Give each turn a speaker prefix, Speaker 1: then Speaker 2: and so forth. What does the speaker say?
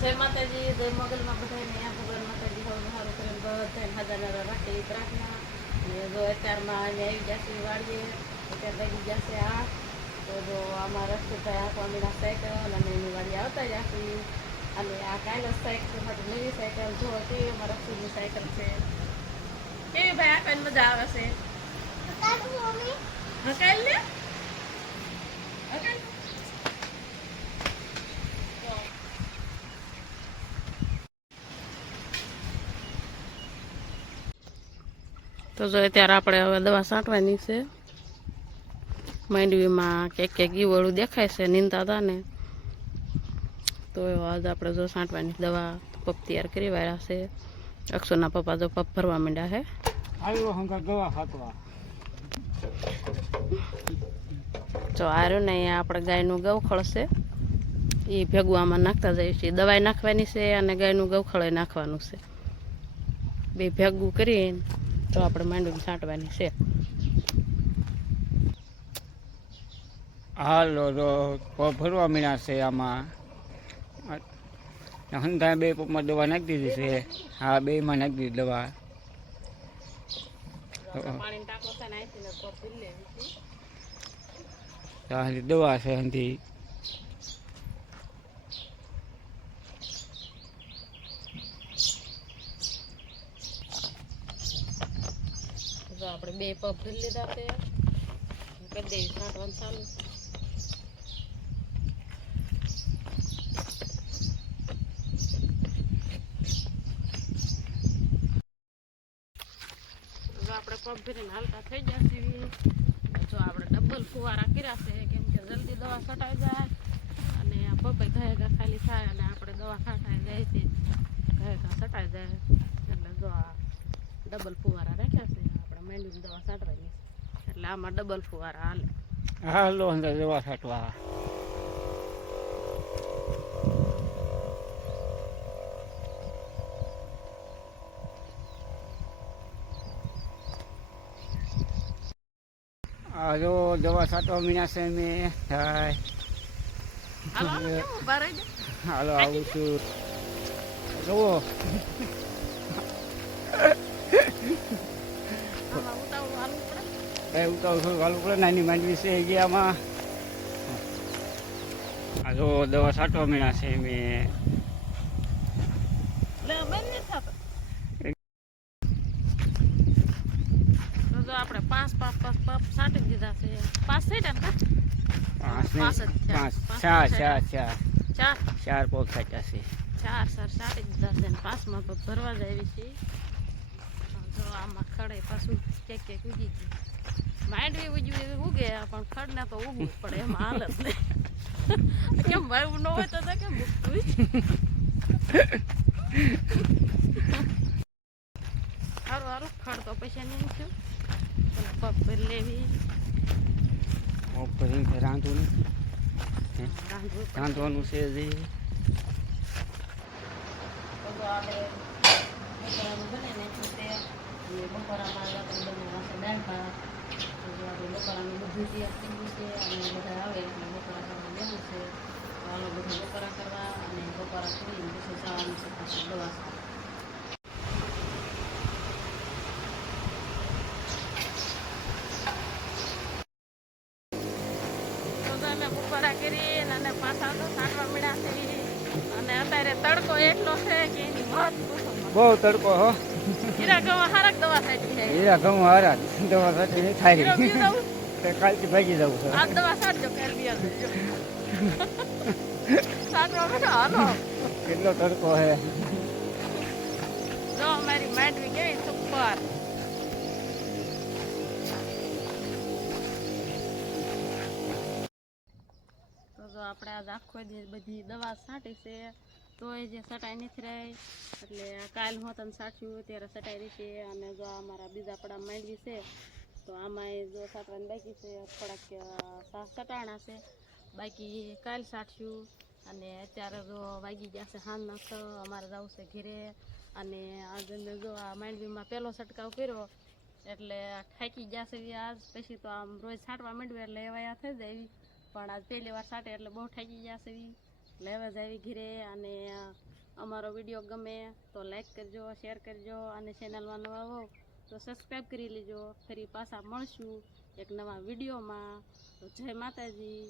Speaker 1: જય માતાજી જય મોગલમાં બધાને આ ભગવાન માતાજી હવે સારું કરે બધાને હાજર રાખે એ પ્રાર્થના. અને જો અત્યારમાં અમે આવી જશે વાળીએ અત્યારે લાગી જશે આ. તો જો આમાં રસ્તો થાય આ સ્વામીના સાયકલ અને એની વાળી આવતા જશે. અને આ કાલે સાયકલ માટે નવી સાયકલ. જો કેવી અમારા રસ્તુની સાયકલ છે. કેવી ભાઈ આ કાલે મજા આવે છે? હકાલ ને તો જો અત્યારે આપણે હવે દવા છાંટવાની છે. માંડવીમાં ક્યાંક ક્યાંક ઈવળું દેખાય છે નીંદતા હતા ને. તો આજ આપણે જો છાંટવાની દવા પપ તૈયાર કરી વાળ્યા છે. અક્ષરના પપ્પા જો પપ ભરવા માંડ્યા છે. જો આર્યું ને અહીંયા આપણે ગાયનું ગૌખળ છે. એ ભેગું આમાં નાખતા જઈએ છીએ. દવાઈ નાખવાની છે અને ગાયનું ગૌખળ નાખવાનું છે. બે ભેગું કરીને તો આપણે માંડવી છાંટવાની છે.
Speaker 2: હાલો તો ભરવા મીણા છે આમાં. હંધા બે પગમાં દવા નાખી દીધી છે. હા બેમાં નાખી દીધી દવા. દવા છે હંધી.
Speaker 1: જો આપણે બે પગ ભરી લીધા છે. કરી આપણે પગ હાલતા થઈ જશે જો આપણે ડબલ ફુવારા કર્યા છે, કેમ જલ્દી દવા છટાઈ જાય. અને આ પપઈ ઘાયગા ખાલી થાય અને આપણે દવા ખાટાઈ જાય છે. ઘાય ઘા છટાઈ જાય. એટલે જો આ ડબલ ફુવારા રાખ્યા છે. આપણે દવા છાંટવાની એટલે આમાં ડબલ ફુવારા હાલે.
Speaker 2: હાલો અંદર દવા છાંટવા આ જો દવા છાંટવા મીના છે મેં. હાય.
Speaker 1: હાલો
Speaker 2: આવું છું. જુઓ.
Speaker 1: ઉતાવળ
Speaker 2: થોડું હાલવું પડે? નાની માંડવી છે ગયામાં આ જો દવા છાંટવા મીણા છે મેં
Speaker 1: તો આપણે પાંચ પાંચ પાંચ પાંચ છાંટી દીધા છે. પાંચ થઈ ને
Speaker 2: પાંચ?
Speaker 1: પાંચ
Speaker 2: પાંચ ચાર. ચાર ચાર.
Speaker 1: ચાર?
Speaker 2: ચાર પોગ છાંટ્યા છે.
Speaker 1: ચાર સર છાંટી દીધા છે પાંચમાં તો ભરવા જ આવી છે. જો આમાં ખડે પાછું કેક કેક ઉગી ગયું. માંડવી ઉજવી એવી ઉગે પણ ખડને તો ઉગવું પડે એમ હાલ જ નહીં. કેમ ભાઈ ન હોય તો તો કેમ ઉગતું હોય? સારું સારું ખડ તો પૈસા નહીં થયું પગ ભરી લેવી.
Speaker 2: પોગ ભરીને રાંધવું. રાંધવાનું છે
Speaker 1: જે આપણે બને ને તો. તે અને બપોરામાં આપણે બનાવવા છે દાળ ભાત. બપોરાનું બધું તૈયાર થઈ ગયું છે અને બધા આવે એટલે બપોરા કરવા બેસું છે હાલો બધા બપોરા કરવા અને બપોરા કરીને પછી જવાનું છે પાછું દવા બપોરા કરીને અને પાછા તો સાંટવા મળ્યા છે અને અત્યારે તડકો એટલો છે કે એની
Speaker 2: બહુ તડકો હો કેટલો તડકો હે
Speaker 1: જો અમારી માંડવી કેવી સુપર તો જો આપણે આજ આખો દિવસ બધી દવા છાંટી છે. તોય જે સટાઈ નથી રહી. એટલે કાલ હું તમને સાઠ્યું ત્યારે સટાઈ રહી છે અને જો અમારા બીજા પડા માંડવી છે, તો આમાં જો સાટવાની બાકી છે, થોડાક સટાણા છે. બાકી કાલ સાઠ્યું અને અત્યારે જો વાગી ગયા છે હાંજના છ, અમારે જવું છે ઘરે. અને આજે જો આ માંડવીમાં પહેલો છંટકાવ કર્યો, એટલે થાકી ગયા છે આજ. પછી તો આમ રોજ છાંટવા માંડવી એટલે એવાયા થઈ જાય પણ આજ પહેલી વાર છાંટે એટલે બહુ થાકી ગયા ઈ. હવે જ આવી ઘીરે અને અમારો વીડિયો ગમે તો લાઈક કરજો શેર કરજો અને ચેનલમાં નવા હો તો સબસ્ક્રાઈબ કરી લેજો. ફરી પાછા મળશું એક નવા વિડીયોમાં. તો જય માતાજી.